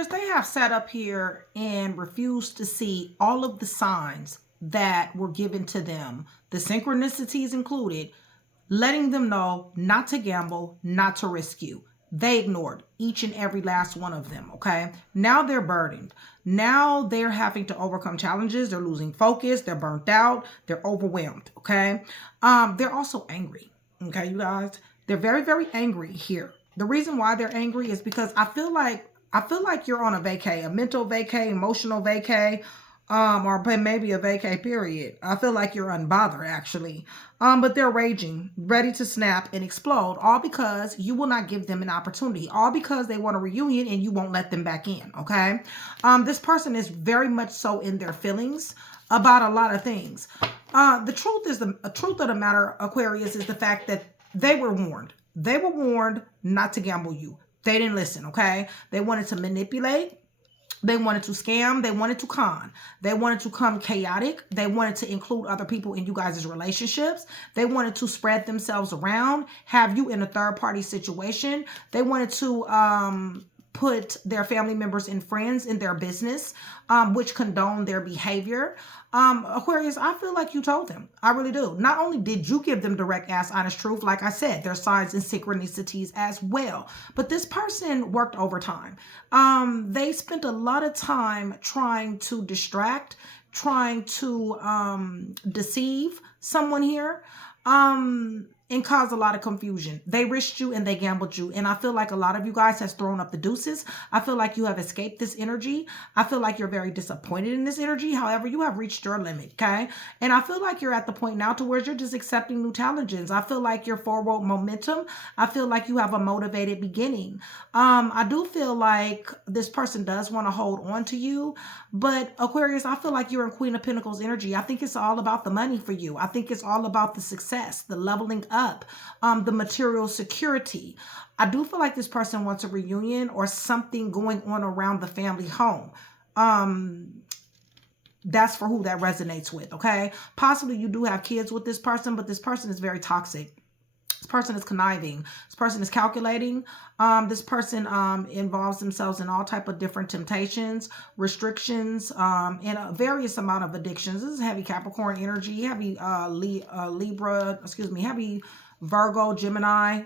Aquarius, they have sat up here and refused to see all of the signs that were given to them, the synchronicities included, letting them know not to gamble, not to risk you. They ignored each and every last one of them, okay? Now they're burdened. Now they're having to overcome challenges. They're losing focus. They're burnt out. They're overwhelmed, okay? They're also angry, okay, you guys? They're very, very angry here. The reason why they're angry is because I feel like you're on a vacay, a mental vacay, emotional vacay, or maybe a vacay period. I feel like you're unbothered, actually. But they're raging, ready to snap and explode, all because you will not give them an opportunity, all because they want a reunion and you won't let them back in, okay? This person is very much so in their feelings about a lot of things. The truth of the matter, Aquarius, is the fact that they were warned. They were warned not to gamble you. They didn't listen, okay? They wanted to manipulate. They wanted to scam. They wanted to con. They wanted to come chaotic. They wanted to include other people in you guys' relationships. They wanted to spread themselves around, have you in a third-party situation. They wanted to put their family members and friends in their business, which condone their behavior. Aquarius, I feel like you told them. I really do. Not only did you give them direct ass honest truth, like I said, there's signs and synchronicities as well. But this person worked overtime. They spent a lot of time trying to distract, trying to deceive someone here. And caused a lot of confusion. They risked you and they gambled you. And I feel like a lot of you guys has thrown up the deuces. I feel like you have escaped this energy. I feel like you're very disappointed in this energy. However, you have reached your limit, okay? And I feel like you're at the point now to where you're just accepting new challenges. I feel like you're forward momentum. I feel like you have a motivated beginning. I do feel like this person does want to hold on to you. But Aquarius, I feel like you're in Queen of Pentacles energy. I think it's all about the money for you. I think it's all about the success, the leveling up, the material security. I do feel like this person wants a reunion or something going on around the family home. That's for who that resonates with, okay? Possibly you do have kids with this person, but this person is very toxic. This person is conniving. This person is calculating. This person involves themselves in all type of different temptations, restrictions, and a various amount of addictions. This is heavy Capricorn energy, heavy heavy Virgo, Gemini,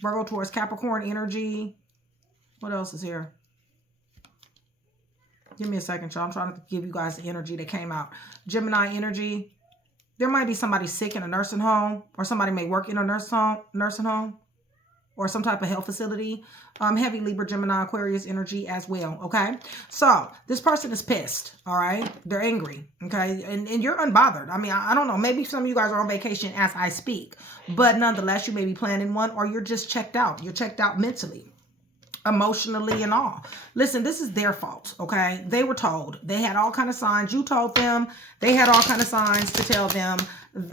Virgo towards Capricorn energy. What else is here? Give me a second, y'all. I'm trying to give you guys the energy that came out. Gemini energy. There might be somebody sick in a nursing home, or somebody may work in a nursing home, or some type of health facility. Heavy Libra, Gemini, Aquarius energy as well, okay? So this person is pissed, all right? They're angry, okay? And you're unbothered. I mean, I don't know. Maybe some of you guys are on vacation as I speak, but nonetheless, you may be planning one, or you're just checked out. You're checked out mentally, emotionally, and all. Listen, this is their fault, okay? They were told. They had all kind of signs. You told them. They had all kind of signs to tell them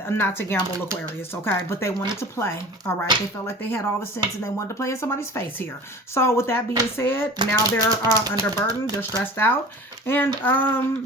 not to gamble, Aquarius, okay? But they wanted to play, all right? They felt like they had all the sense and they wanted to play in somebody's face here. So with that being said, now they're under burden. They're stressed out, and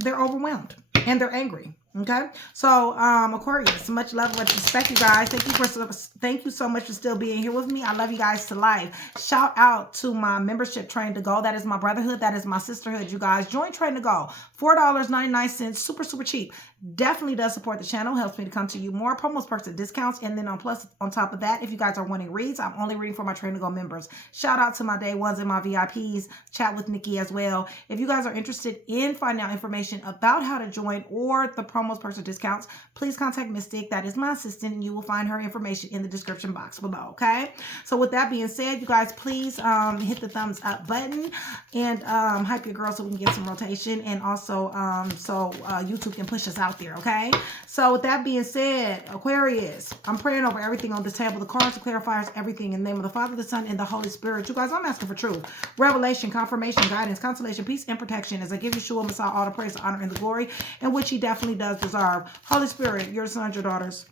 they're overwhelmed, and they're angry. Okay, so Aquarius, much love, much respect, you guys. Thank you so much for still being here with me. I love you guys to life. Shout out to my membership, Train to Go. That is my brotherhood. That is my sisterhood, you guys. Join Train to Go. $4.99, super, super cheap. Definitely does support the channel. Helps me to come to you more. Promos, perks, and discounts. And then on top of that, if you guys are wanting reads, I'm only reading for my Train to Go members. Shout out to my day ones and my VIPs. Chat with Nikki as well. If you guys are interested in finding out information about how to join or the promos, perks, or discounts, please contact Mystic. That is my assistant, and you will find her information in the description box below, okay? So with that being said, you guys, please hit the thumbs up button and hype your girl so we can get some rotation, and also so YouTube can push us out there, okay? So with that being said, Aquarius, I'm praying over everything on this table. The cards, the clarifiers, everything in the name of the Father, the Son, and the Holy Spirit. You guys, I'm asking for truth, revelation, confirmation, guidance, consolation, peace, and protection as I give Yeshua Messiah all the praise, the honor, and the glory, in which he definitely does deserve. Holy Spirit, your sons, your daughters.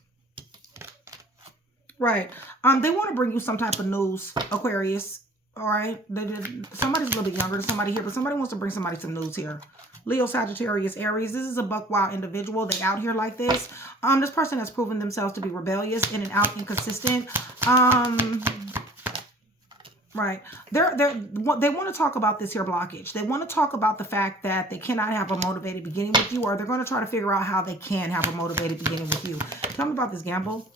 Right. They want to bring you some type of news, Aquarius. All right. Somebody's a little bit younger than somebody here, but somebody wants to bring somebody some news here. Leo, Sagittarius, Aries. This is a buck wild individual. They out here like this. This person has proven themselves to be rebellious, in and out, inconsistent. Right. They want to talk about this here blockage. They want to talk about the fact that they cannot have a motivated beginning with you, or they're going to try to figure out how they can have a motivated beginning with you. Tell me about this gamble.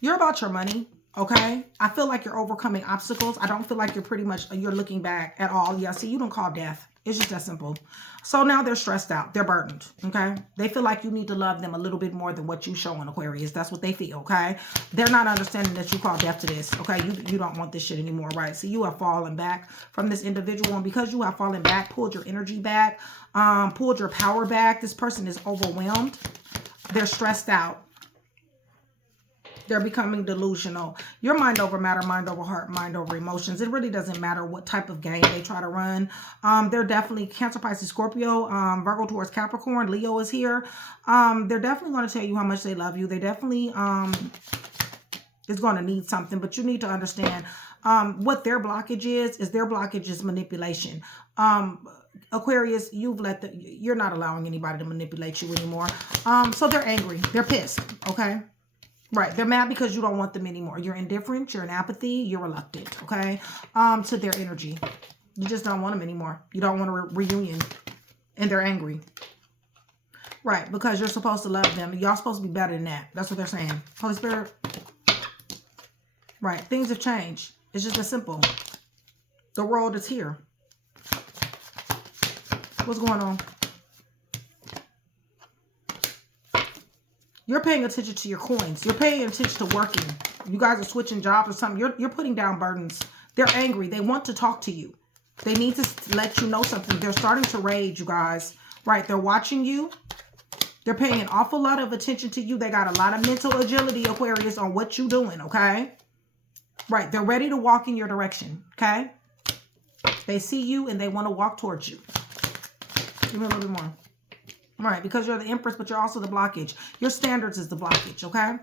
You're about your money. Okay. I feel like you're overcoming obstacles. I don't feel like you're looking back at all. Yeah. See, you don't call death. It's just that simple. So now they're stressed out. They're burdened. Okay. They feel like you need to love them a little bit more than what you show in Aquarius. That's what they feel. Okay. They're not understanding that you call death to this. Okay. You don't want this shit anymore. Right. So you have fallen back from this individual. And because you have fallen back, pulled your energy back, pulled your power back, this person is overwhelmed. They're stressed out. They're becoming delusional. Your mind over matter, mind over heart, mind over emotions. It really doesn't matter what type of game they try to run. They're definitely Cancer, Pisces, Scorpio, Virgo towards Capricorn. Leo is here. They're definitely going to tell you how much they love you. They definitely is going to need something, but you need to understand what their blockage is their blockage is manipulation. Aquarius, you're not allowing anybody to manipulate you anymore. So they're angry. They're pissed. Okay. Right. They're mad because you don't want them anymore. You're indifferent. You're in apathy. You're reluctant. Okay. To their energy. You just don't want them anymore. You don't want a reunion. And they're angry. Right. Because you're supposed to love them. Y'all supposed to be better than that. That's what they're saying. Holy Spirit. Right. Things have changed. It's just as simple. The world is here. What's going on? You're paying attention to your coins. You're paying attention to working. You guys are switching jobs or something. You're putting down burdens. They're angry. They want to talk to you. They need to let you know something. They're starting to rage, you guys. Right. They're watching you. They're paying an awful lot of attention to you. They got a lot of mental agility, Aquarius, on what you're doing. Okay. Right. They're ready to walk in your direction. Okay. They see you and they want to walk towards you. Give me a little bit more. Right, because you're the Empress, but you're also the blockage. Your standards is the blockage, okay?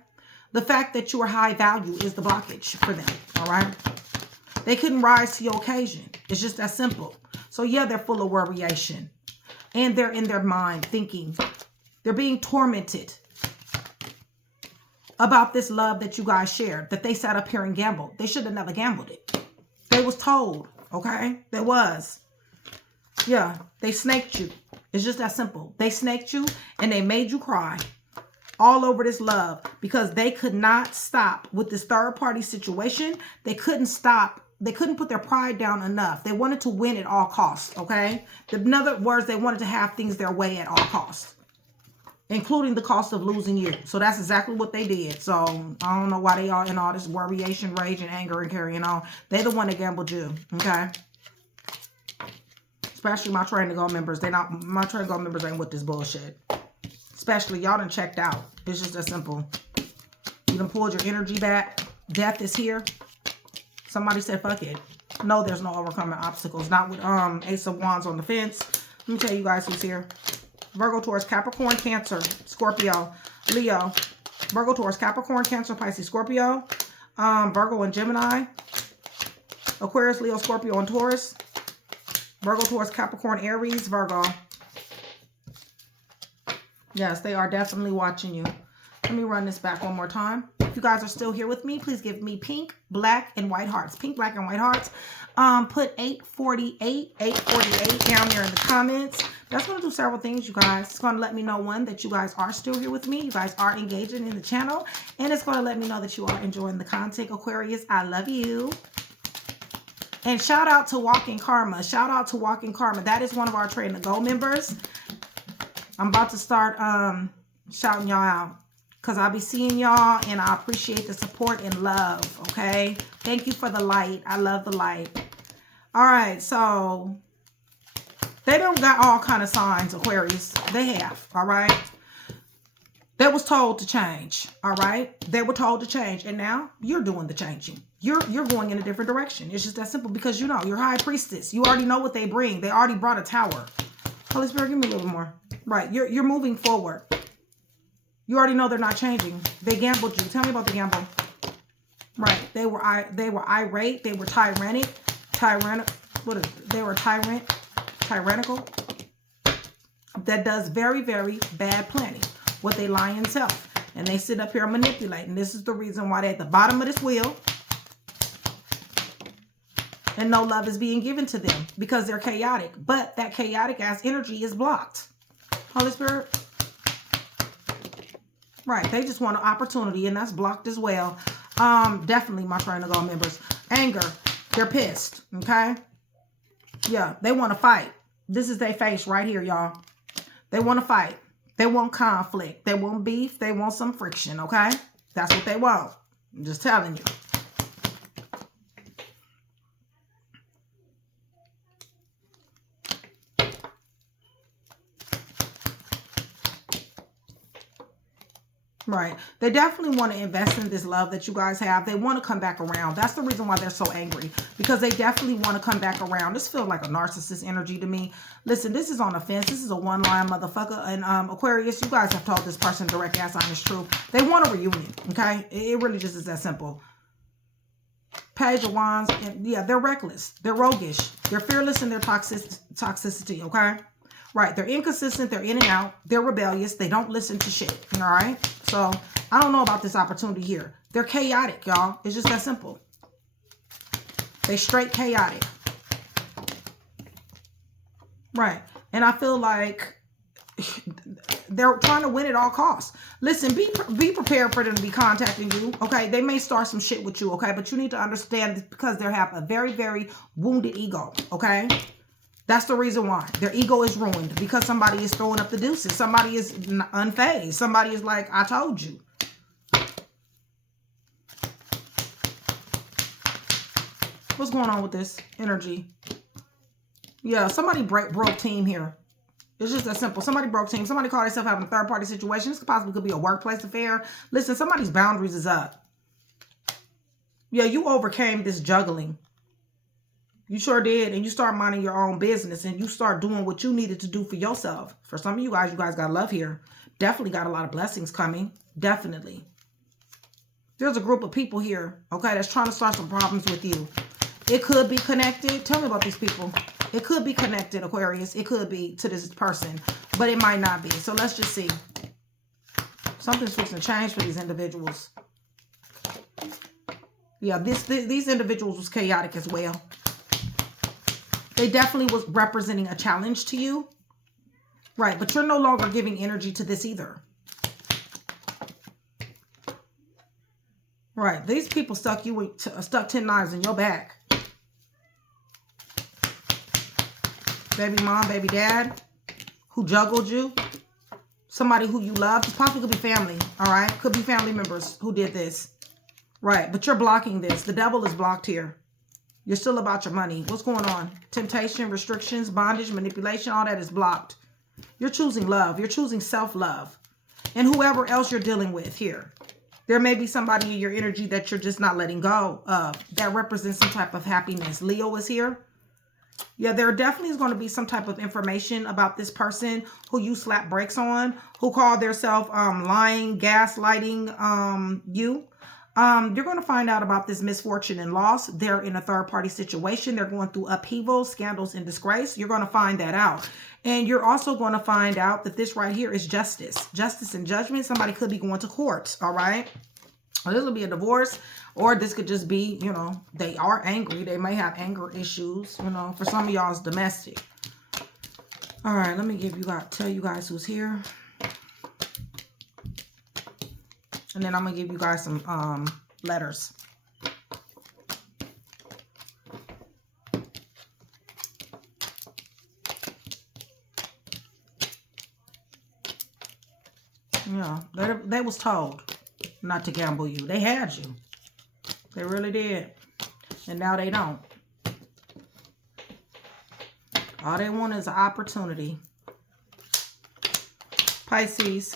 The fact that you are high value is the blockage for them, all right? They couldn't rise to your occasion. It's just that simple. So, yeah, they're full of worryation. And they're in their mind thinking. They're being tormented about this love that you guys shared, that they sat up here and gambled. They should have never gambled it. They was told, okay? They was. Yeah, they snaked you. It's just that simple. They snaked you and they made you cry all over this love because they could not stop with this third party situation. They couldn't stop. They couldn't put their pride down enough. They wanted to win at all costs, okay? In other words, they wanted to have things their way at all costs, including the cost of losing you. So that's exactly what they did. So I don't know why they are in all this worryation, rage, and anger and carrying on. They're the one that gambled you, okay? Especially my Train to Go members. My Train to Go members ain't with this bullshit. Especially y'all done checked out. It's just that simple. You done pulled your energy back. Death is here. Somebody said fuck it. No, there's no overcoming obstacles. Not with Ace of Wands on the fence. Let me tell you guys who's here. Virgo, Taurus, Capricorn, Cancer, Scorpio, Leo. Virgo, Taurus, Capricorn, Cancer, Pisces, Scorpio. Virgo and Gemini. Aquarius, Leo, Scorpio, and Taurus. Virgo, Taurus, Capricorn, Aries, Virgo. Yes, they are definitely watching you. Let me run this back one more time. If you guys are still here with me, please give me pink, black, and white hearts. Pink, black, and white hearts. Put 848 down there in the comments. That's going to do several things, you guys. It's going to let me know, one, that you guys are still here with me. You guys are engaging in the channel. And it's going to let me know that you are enjoying the content, Aquarius. I love you. And shout out to Walking Karma. Shout out to Walking Karma. That is one of our Train to Go members. I'm about to start shouting y'all out because I'll be seeing y'all and I appreciate the support and love, okay? Thank you for the light. I love the light. All right, so they don't got all kind of signs, Aquarius. They have, all right? They was told to change, all right? They were told to change, and now you're doing the changing. You're going in a different direction. It's just that simple because you know, you're high priestess. You already know what they bring. They already brought a tower. Holy Spirit, give me a little more. Right, you're moving forward. You already know they're not changing. They gambled you. Tell me about the gamble. Right, they were irate. They were tyrannic. They were tyrannical. That does very, very bad planning. What they lie in self. And they sit up here manipulating. This is the reason why they're at the bottom of this wheel. And no love is being given to them because they're chaotic. But that chaotic ass energy is blocked. Holy Spirit. Right. They just want an opportunity, and that's blocked as well. Definitely, my Train to Go members. Anger. They're pissed. Okay. Yeah. They want to fight. This is their face right here, y'all. They want to fight. They want conflict. They want beef. They want some friction. Okay. That's what they want. I'm just telling you. Right. They definitely want to invest in this love that you guys have. They want to come back around. That's the reason why they're so angry. Because they definitely want to come back around. This feels like a narcissist energy to me. Listen, this is on the fence. This is a one-line motherfucker. And Aquarius, you guys have told this person direct ass honest truth. They want a reunion. Okay? It really just is that simple. Page of Wands. And yeah, they're reckless. They're roguish. They're fearless in their toxicity. Okay? Right. They're inconsistent. They're in and out. They're rebellious. They don't listen to shit. All right? So, I don't know about this opportunity here. They're chaotic, y'all. It's just that simple. They straight chaotic. Right. And I feel like they're trying to win at all costs. Listen, be prepared for them to be contacting you, okay? They may start some shit with you, okay? But you need to understand this because they have a very, very wounded ego, okay? That's the reason why. Their ego is ruined because somebody is throwing up the deuces. Somebody is unfazed. Somebody is like, I told you. What's going on with this energy? Yeah, somebody broke team here. It's just that simple. Somebody broke team. Somebody called themselves having a third-party situation. This possibly could be a workplace affair. Listen, somebody's boundaries is up. Yeah, you overcame this juggling. You sure did. And you start minding your own business and you start doing what you needed to do for yourself. For some of you guys got love here. Definitely got a lot of blessings coming. Definitely. There's a group of people here, okay, that's trying to start some problems with you. It could be connected. Tell me about these people. It could be connected, Aquarius. It could be to this person, but it might not be. So let's just see. Something's fixing to change for these individuals. Yeah, these individuals was chaotic as well. They definitely was representing a challenge to you. Right, but you're no longer giving energy to this either. Right, these people stuck 10 knives in your back. Baby mom, baby dad, who juggled you. Somebody who you love. This possibly could be family, all right? Could be family members who did this. Right, but you're blocking this. The devil is blocked here. You're still about your money. What's going on? Temptation, restrictions, bondage, manipulation, all that is blocked. You're choosing love. You're choosing self-love. And whoever else you're dealing with here. There may be somebody in your energy that you're just not letting go of. That represents some type of happiness. Leo is here. Yeah, there definitely is going to be some type of information about this person who you slap brakes on. Who call themselves lying, gaslighting you. You're going to find out about this misfortune and loss. They're in a third-party situation. They're going through upheaval, scandals, and disgrace. You're going to find that out. And you're also going to find out that this right here is justice. Justice and judgment. Somebody could be going to court, all right? Or this will be a divorce, or this could just be, you know, they are angry. They may have anger issues, you know. For some of y'all, it's domestic. All right, let me tell you guys who's here. And then I'm going to give you guys some letters. Yeah, they was told not to gamble you. They had you. They really did. And now they don't. All they want is an opportunity. Pisces.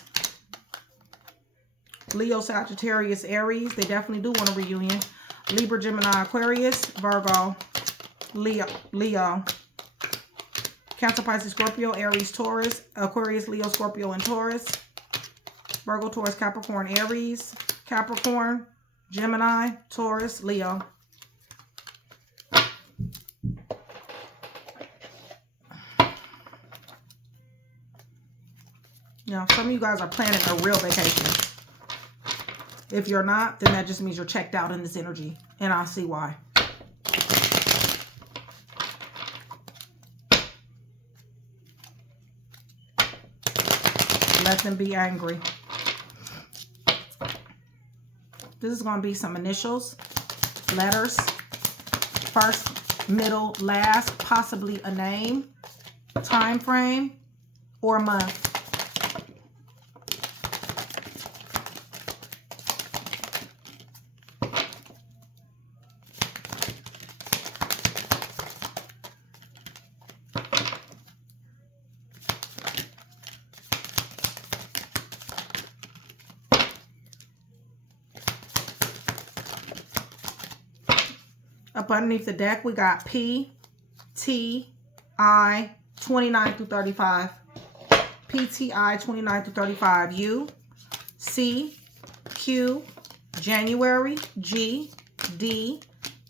Leo, Sagittarius, Aries. They definitely do want a reunion. Libra, Gemini, Aquarius, Virgo, Leo. Cancer, Pisces, Scorpio, Aries, Taurus, Aquarius, Leo, Scorpio, and Taurus. Virgo, Taurus, Capricorn, Aries, Capricorn, Gemini, Taurus, Leo. Yeah, some of you guys are planning a real vacation. If you're not, then that just means you're checked out in this energy. And I see why. Let them be angry. This is going to be some initials, letters, first, middle, last, possibly a name, time frame, or a month. Up underneath the deck, we got P, T, I, 29 through 35. PTI 29 through 35. U, C, Q, January, G, D,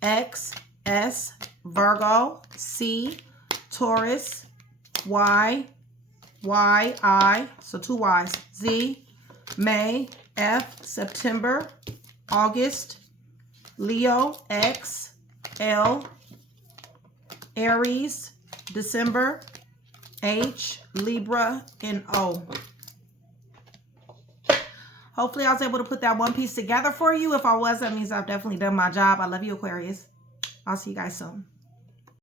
X, S, Virgo, C, Taurus, Y, I, so 2 Y's, Z, May, F, September, August, Leo, X, L, Aries, December, H, Libra, and O. Hopefully I was able to put that one piece together for you. If I was, that means I've definitely done my job. I love you, Aquarius. I'll see you guys soon.